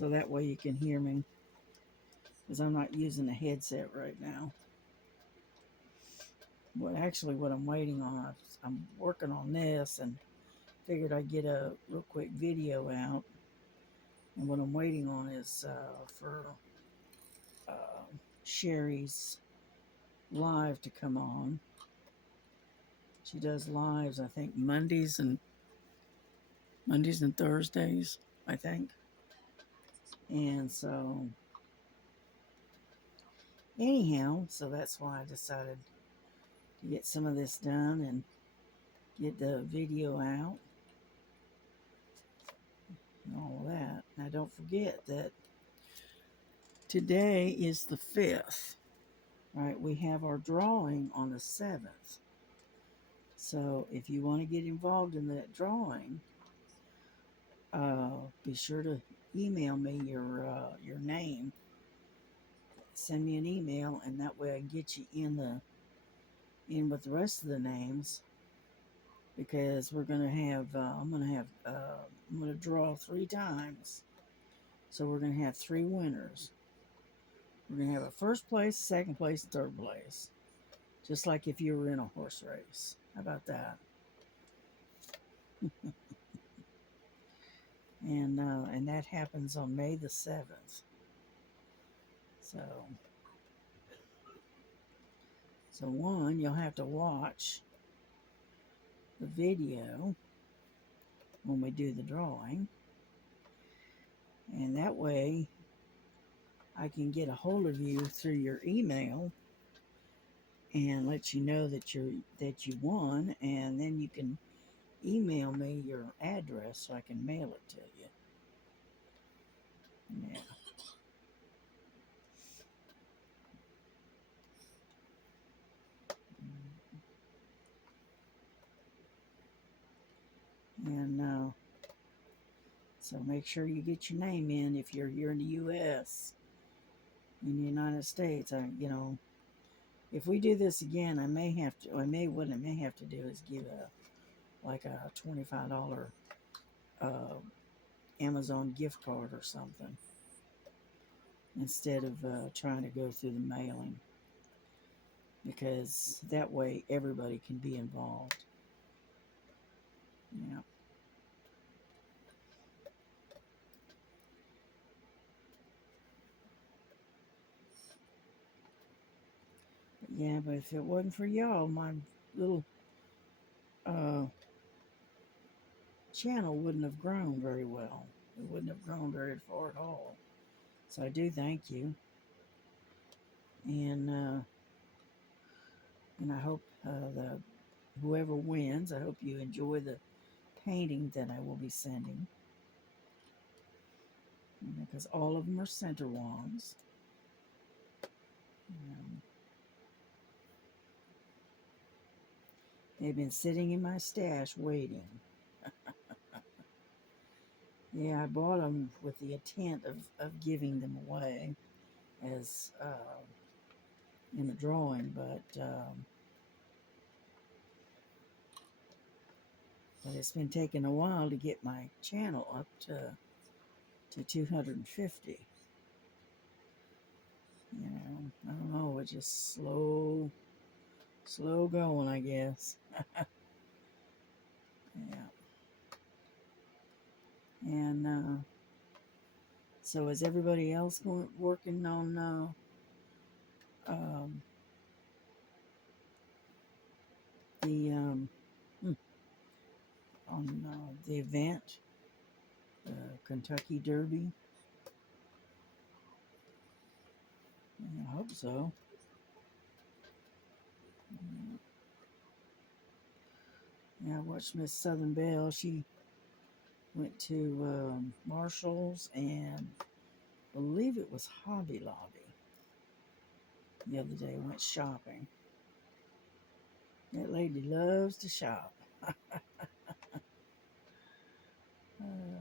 so that way you can hear me, because I'm not using a headset right now. Well, actually, what I'm waiting on, I'm working on this and figured I'd get a real quick video out. And what I'm waiting on is for uh, Sherry's live to come on. She does lives, I think, Mondays and Thursdays, I think. And so, anyhow, so that's why I decided to get some of this done and get the video out and all that. Now, don't forget that today is the 5th, right? We have our drawing on the 7th. So, if you want to get involved in that drawing, be sure to email me your name. Send me an email, and that way I can get you in with the rest of the names, because we're gonna have I'm gonna draw 3 times, so we're gonna have 3 winners. We're gonna have a first place, second place, third place, just like if you were in a horse race. How about that? And that happens on May the 7th. So one, you'll have to watch the video when we do the drawing, and that way I can get a hold of you through your email and let you know that you won, and then you can email me your address so I can mail it to you. Yeah. And so make sure you get your name in if you're here in the U.S. in the United States. If we do this again, what I may have to do is give a $25 Amazon gift card or something, instead of trying to go through the mailing, because that way everybody can be involved. Yeah. Yeah, but if it wasn't for y'all, my little uh, channel wouldn't have grown very well. It wouldn't have grown very far at all. So I do thank you, and I hope the whoever wins, I hope you enjoy the painting that I will be sending, because all of them are center wands. Um, they've been sitting in my stash waiting. Yeah, I bought them with the intent of giving them away as in a drawing, but it's been taking a while to get my channel up to 250. I don't know, it's just slow going, I guess. Yeah. And so is everybody else working on um, the hmm, on the event, the Kentucky Derby? I hope so. Yeah, I watched Miss Southern Belle. She went to Marshall's and I believe it was Hobby Lobby the other day. Went shopping. That lady loves to shop. Uh,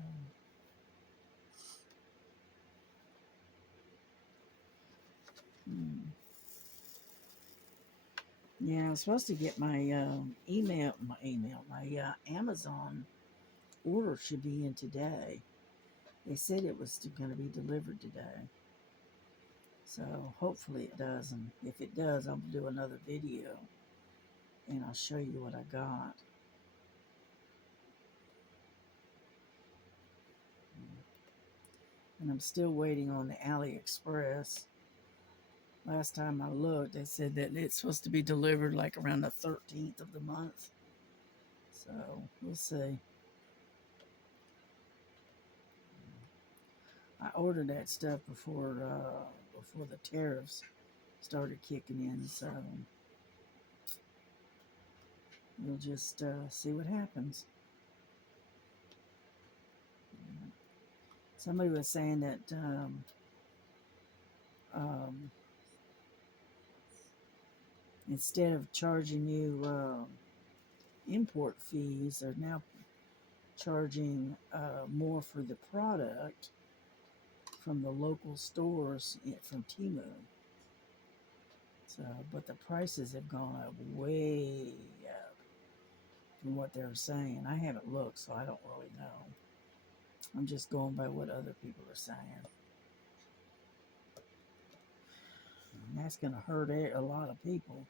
hmm. Yeah, I was supposed to get my my Amazon order should be in today. They said it was going to be delivered today. So hopefully it does. And if it does, I'll do another video and I'll show you what I got. And I'm still waiting on the AliExpress. Last time I looked, they said that it's supposed to be delivered like around the 13th of the month. So we'll see. I ordered that stuff before the tariffs started kicking in, so we'll just see what happens. Somebody was saying that instead of charging you import fees, they're now charging more for the product from the local stores from Temu. So, but the prices have gone up way up from what they're saying. I haven't looked, so I don't really know. I'm just going by what other people are saying. And that's going to hurt a lot of people.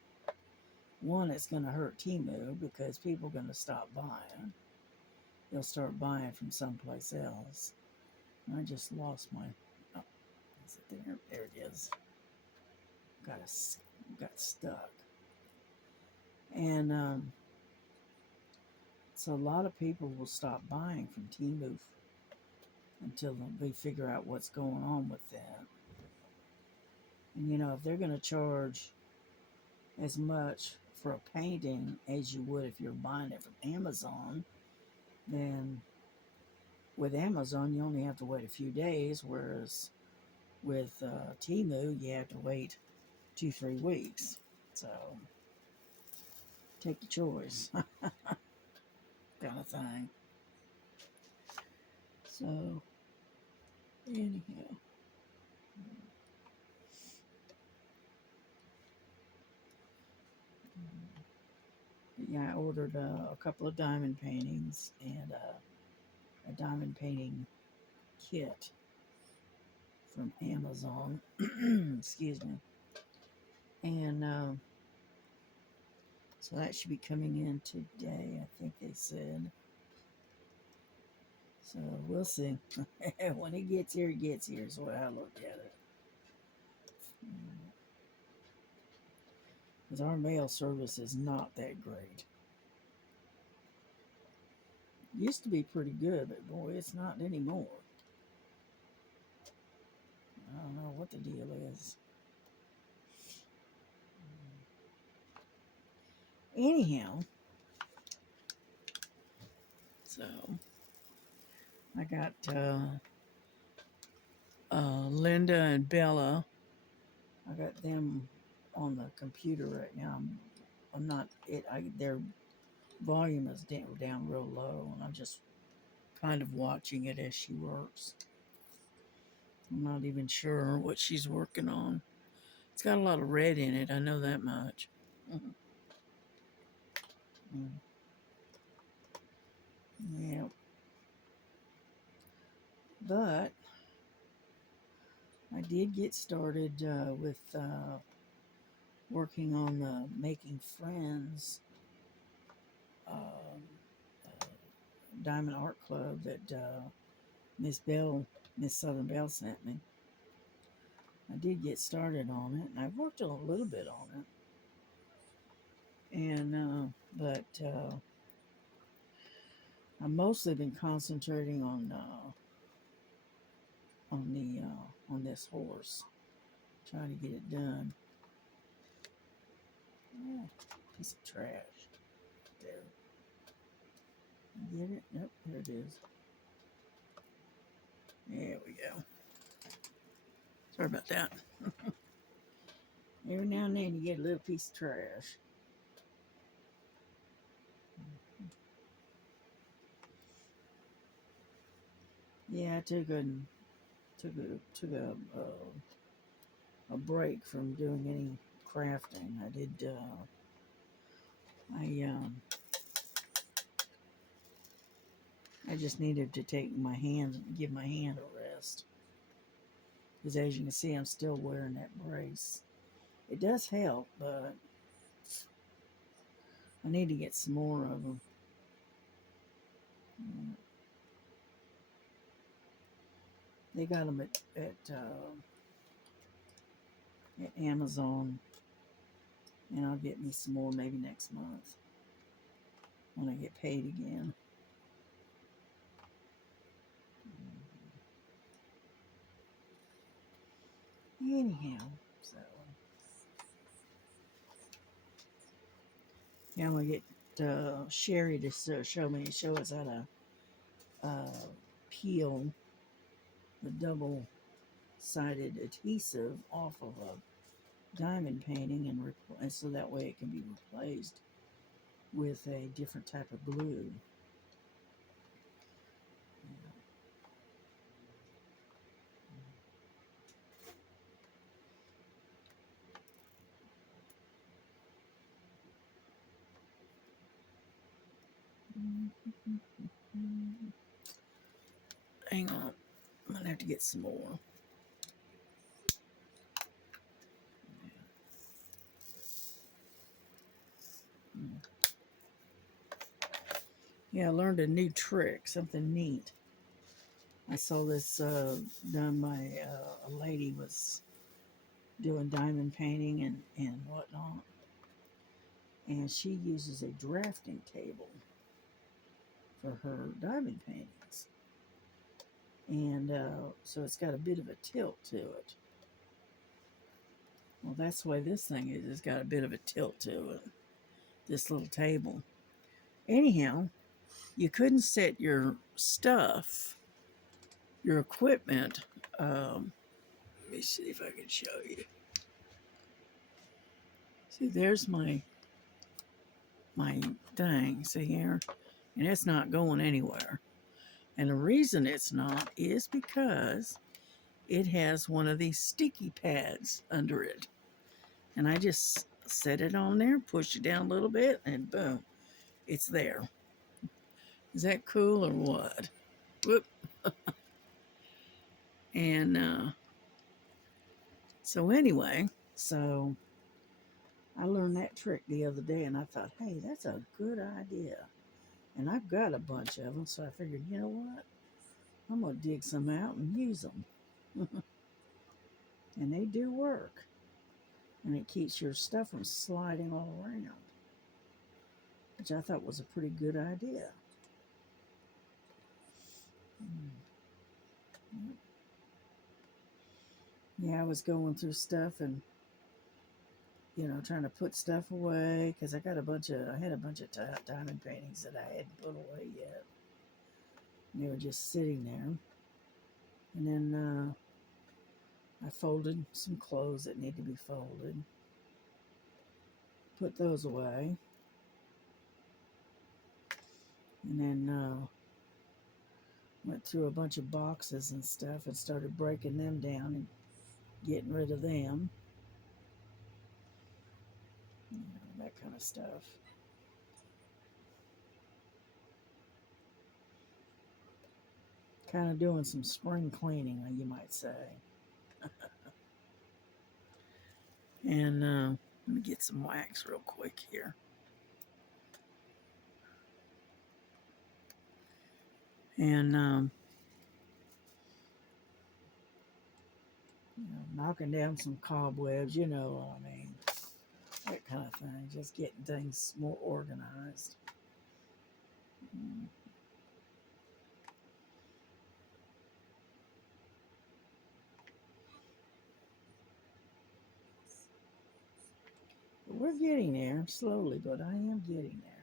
One, it's going to hurt Temu because people are going to stop buying. They'll start buying from someplace else. I just lost my. Oh, is it there? There it is. Got stuck. And so a lot of people will stop buying from Temu until they figure out what's going on with that. And if they're going to charge as much for a painting as you would if you're buying it from Amazon, then with Amazon you only have to wait a few days, whereas with Temu you have to wait 2-3 weeks. So take the choice kind of thing. So anyhow, yeah, I ordered a couple of diamond paintings and a diamond painting kit from Amazon. Excuse me. And so that should be coming in today, I think they said. So we'll see. When it gets here, is the way I look at it. Because our mail service is not that great. Used to be pretty good, but boy, it's not anymore. I don't know what the deal is. Anyhow, so I got Linda and Bella. I got them on the computer right now. I'm not it. Their volume is down real low, and I'm just kind of watching it as she works. I'm not even sure what she's working on. It's got a lot of red in it. I know that much. Yeah. But I did get started with working on the Making Friends Diamond Art Club that Miss Southern Belle sent me. I did get started on it, and I worked a little bit on it. And but I've mostly been concentrating on this horse, trying to get it done. Oh, piece of trash. There. Get it? Nope, there it is. There we go. Sorry about that. Every now and then you get a little piece of trash. Yeah, I took a break from doing any crafting. I did. I just needed to take my hand, give my hand a rest. Because as you can see, I'm still wearing that brace. It does help, but I need to get some more of them. They got them at Amazon, and I'll get me some more maybe next month when I get paid again. Anyhow, so yeah, I'm gonna get Sherry to show us how to peel the double-sided adhesive off of a diamond painting, and so that way it can be replaced with a different type of glue. Hang on, I'm gonna have to get some more. Yeah, I learned a new trick, something neat. I saw this done by a lady was doing diamond painting and whatnot. And she uses a drafting table for her diamond paintings. And so it's got a bit of a tilt to it. Well, that's the way this thing is. It's got a bit of a tilt to it, this little table. Anyhow, you couldn't set your stuff, your equipment. Let me see if I can show you. See, there's my thing. See here? And it's not going anywhere. And the reason it's not is because it has one of these sticky pads under it. And I just set it on there, push it down a little bit, and boom, it's there. Is that cool or what? Whoop. And so anyway, so I learned that trick the other day, and I thought, hey, that's a good idea. And I've got a bunch of them, so I figured, you know what? I'm going to dig some out and use them. And they do work. And it keeps your stuff from sliding all around, which I thought was a pretty good idea. Yeah, I was going through stuff and, trying to put stuff away because I had a bunch of diamond paintings that I hadn't put away yet. And they were just sitting there. And then I folded some clothes that need to be folded. Put those away. And then went through a bunch of boxes and stuff and started breaking them down and getting rid of them. That kind of stuff. Kind of doing some spring cleaning, you might say. And let me get some wax real quick here. And knocking down some cobwebs, you know what I mean. That kind of thing. Just getting things more organized. But we're getting there slowly, but I am getting there.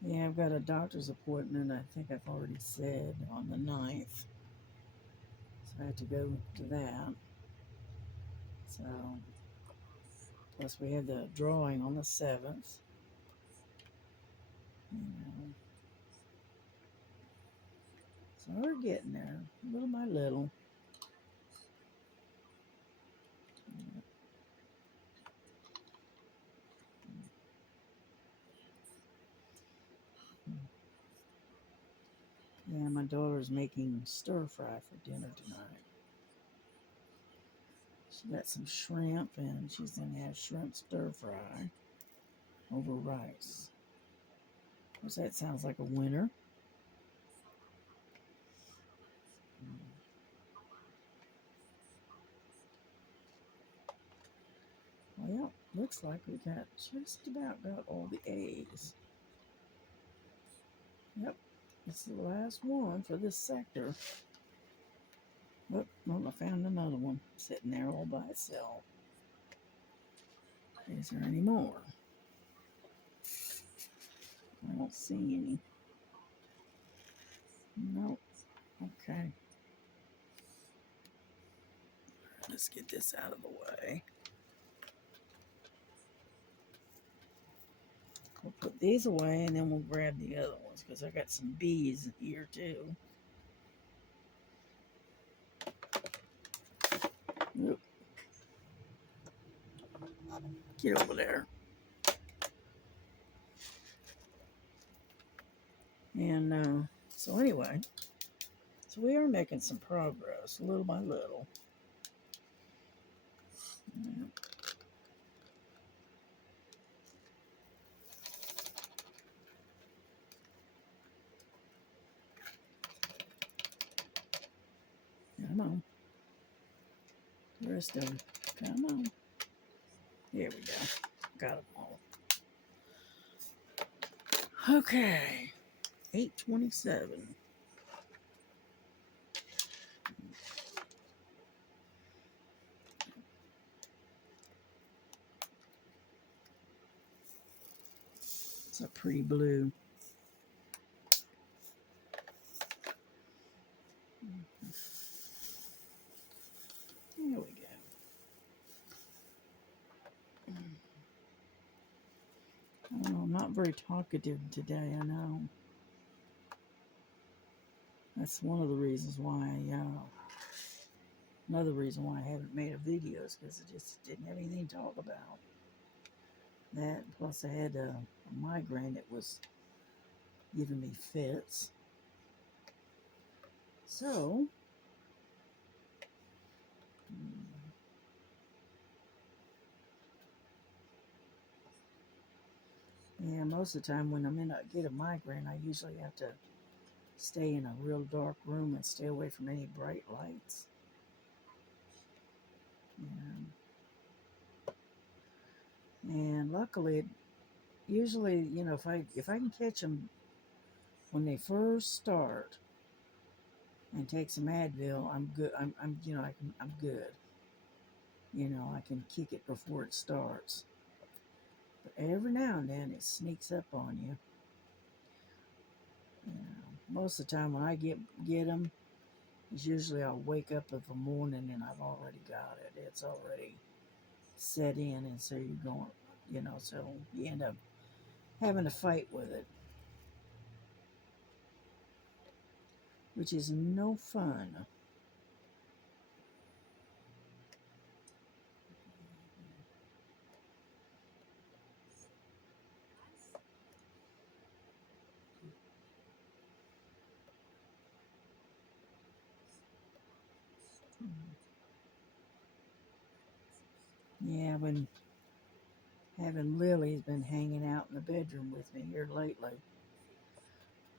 Yeah, I've got a doctor's appointment, I think I've already said, on the 9th. So I have to go to that. So, plus we have the drawing on the 7th. So we're getting there, little by little. Yeah, my daughter's making stir fry for dinner tonight. She got some shrimp and she's gonna have shrimp stir fry over rice. Of course, that sounds like a winner. Well, looks like we got just about got all the A's. Yep, it's the last one for this sector. Oh, well, I found another one sitting there all by itself. Is there any more? I don't see any. Nope. Okay. Let's get this out of the way. We'll put these away and then we'll grab the other ones because I got some B's here too. Oop. Get over there. And so anyway, so we are making some progress little by little. Yeah. Come on. The rest of them. Come on. Here we go. Got them all. Okay. 827. It's a pretty blue. There we go. Oh, I'm not very talkative today, I know. That's one of the reasons why, another reason why I haven't made a video is because I just didn't have anything to talk about. That, plus I had a migraine that was giving me fits. So, yeah, most of the time when I get a migraine, I usually have to stay in a real dark room and stay away from any bright lights. And luckily, usually, if I can catch them when they first start and take some Advil, I'm good. I'm good. I can kick it before it starts. But every now and then it sneaks up on you. Most of the time when I get them, it's usually I'll wake up in the morning and I've already got it. It's already set in, and so you're going, so you end up having to fight with it, which is no fun. Yeah, when having Lily's been hanging out in the bedroom with me here lately.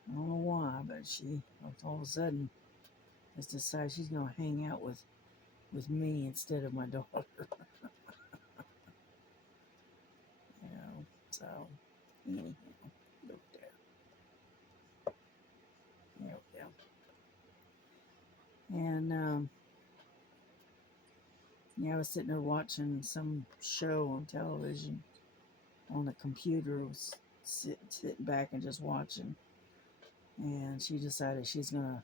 I don't know why, but she all of a sudden has decided she's going to hang out with me instead of my daughter. So anyhow, look there. There we go. And I was sitting there watching some show on television on the computer, was sitting back and just watching. And she decided she's gonna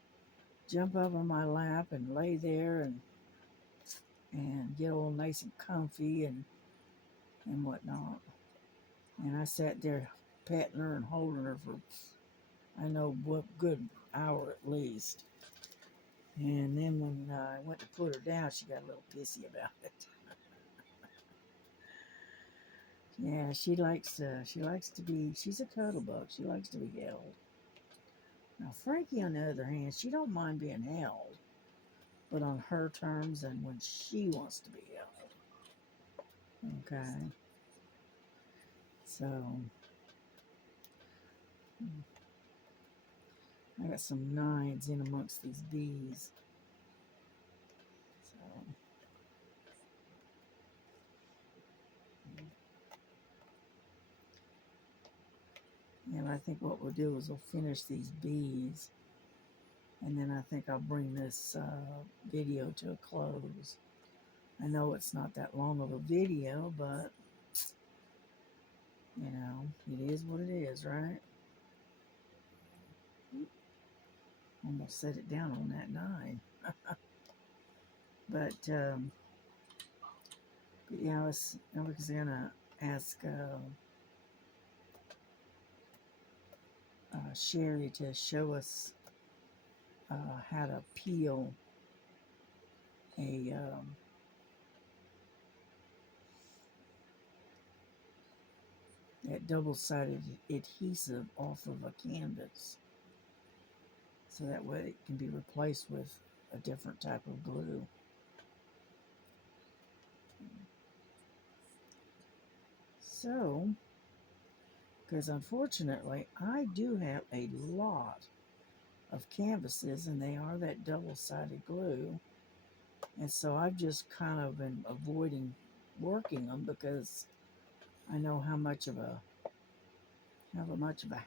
jump up on my lap and lay there and get all nice and comfy and whatnot. And I sat there patting her and holding her for, I know, what, good hour at least. And then when I went to put her down, she got a little pissy about it. Yeah, she likes to be, she's a cuddle bug. She likes to be held. Now, Frankie, on the other hand, she don't mind being held, but on her terms and when she wants to be held. Okay. So, I got some nines in amongst these bees. So, and I think what we'll do is we'll finish these bees. And then I think I'll bring this video to a close. I know it's not that long of a video, but, you know, it is what it is, right? Almost set it down on that 9. But yeah, I was going to ask Sherry to show us how to peel a that double-sided adhesive off of a canvas, so that way it can be replaced with a different type of glue. So, because unfortunately I do have a lot of canvases and they are that double-sided glue, and so I've just kind of been avoiding working them because I know how much of a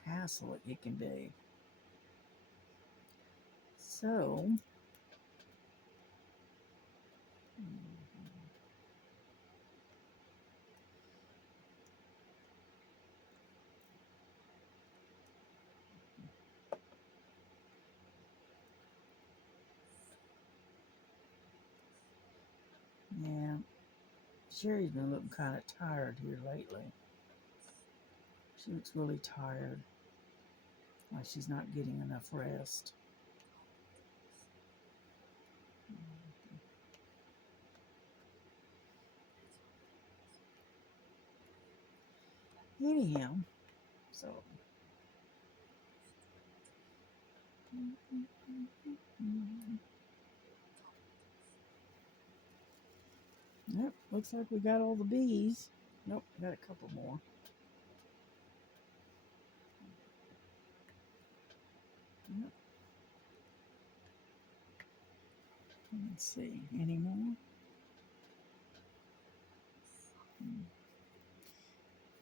hassle it can be. So yeah, Sherry's been looking kind of tired here lately. She looks really tired, like she's not getting enough rest. Anyhow, so yep, looks like we got all the bees. Nope, got a couple more. Yep. Let's see, any more?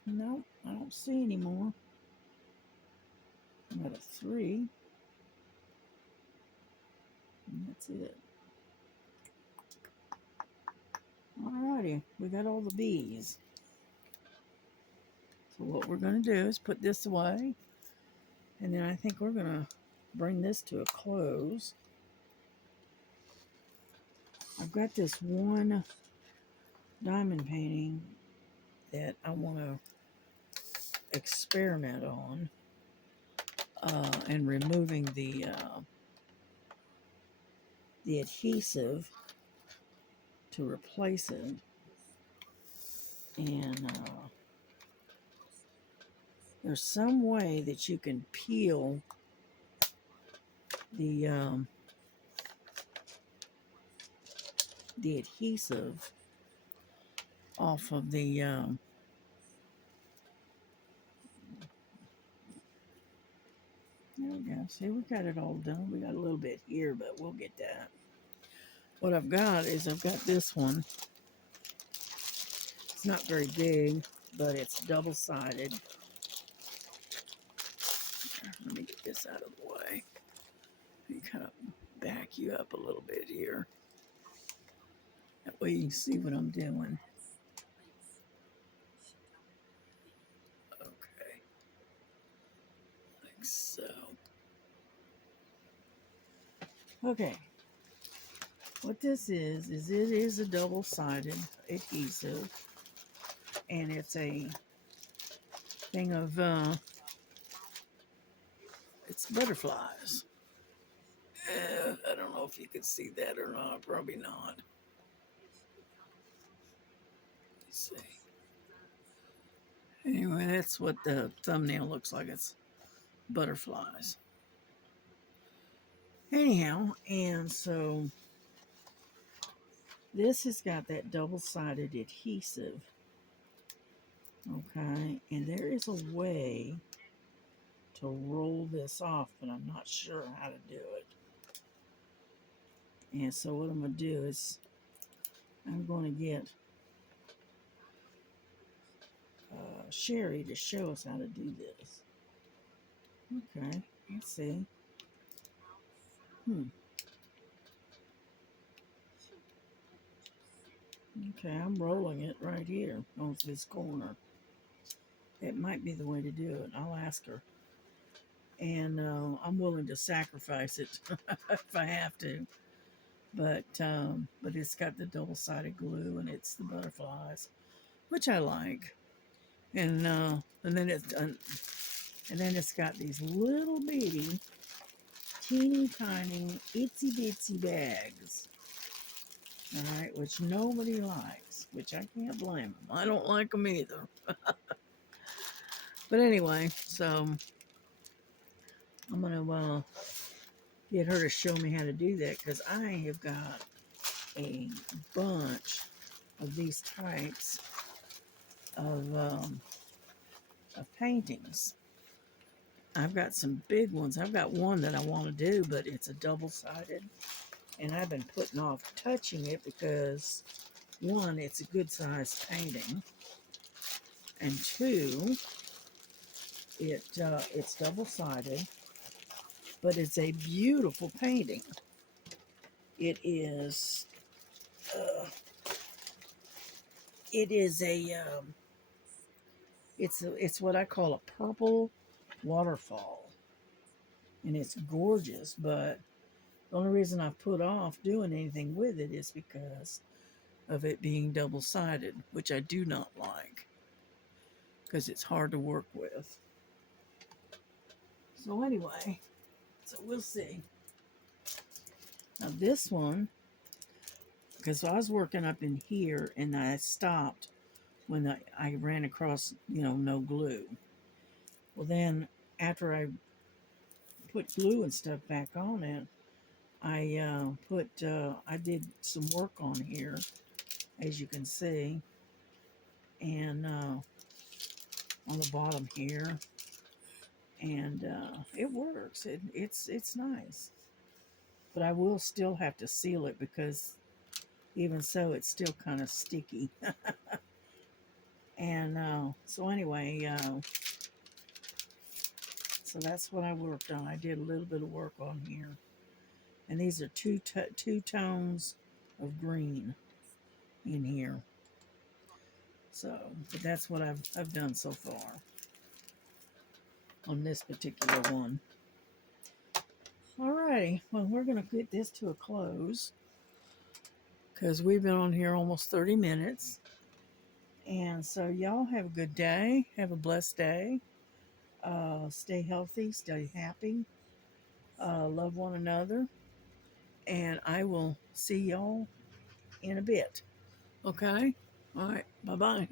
No, I don't see any more. Got a 3. And that's it. Alrighty, we got all the bees. So what we're going to do is put this away, and then I think we're going to bring this to a close. I've got this one diamond painting that I want to experiment on, and removing the adhesive to replace it. And there's some way that you can peel the adhesive off of the there we go. See, we got it all done. We got a little bit here, but we'll get that. What I've got is I've got this one. It's not very big, but it's double-sided. Let me get this out of the way. Let me kind of back you up a little bit here. That way you can see what I'm doing. Okay. Like so. Okay. What this is it is a double-sided adhesive, and it's a thing of it's butterflies. I don't know if you can see that or not. Probably not. Let's see. Anyway, that's what the thumbnail looks like. It's butterflies. Anyhow, and so this has got that double-sided adhesive. Okay, and there is a way to roll this off, but I'm not sure how to do it. And so what I'm going to do is I'm going to get Sherry to show us how to do this. Okay, let's see. Okay, I'm rolling it right here on this corner. It might be the way to do it. I'll ask her. And I'm willing to sacrifice it if I have to. But it's got the double-sided glue and it's the butterflies, which I like. And then it's got these little bitty, teeny tiny, itsy bitsy bags. All right, which nobody likes, which I can't blame them. I don't like them either. But anyway, so I'm gonna get her to show me how to do that because I have got a bunch of these types of paintings. I've got some big ones. I've got one that I want to do, but it's a double-sided, and I've been putting off touching it because one, it's a good-sized painting, and two, it's double-sided, but it's a beautiful painting. It is. It is it's what I call a purple waterfall, and it's gorgeous. But the only reason I've put off doing anything with it is because of it being double-sided, which I do not like because it's hard to work with. So anyway, so we'll see. Now this one, because I was working up in here and I stopped when I ran across, no glue. Well, then after I put glue and stuff back on it, I did some work on here, as you can see, and on the bottom here, and it works. It's nice, but I will still have to seal it because even so, it's still kind of sticky. And so anyway, so that's what I worked on. I did a little bit of work on here, and these are two tones of green in here. So, but that's what I've done so far on this particular one. Alrighty, well, we're going to get this to a close because we've been on here almost 30 minutes. And so, y'all have a good day. Have a blessed day. Stay healthy, stay happy, love one another. And I will see y'all in a bit. Okay? All right. Bye bye.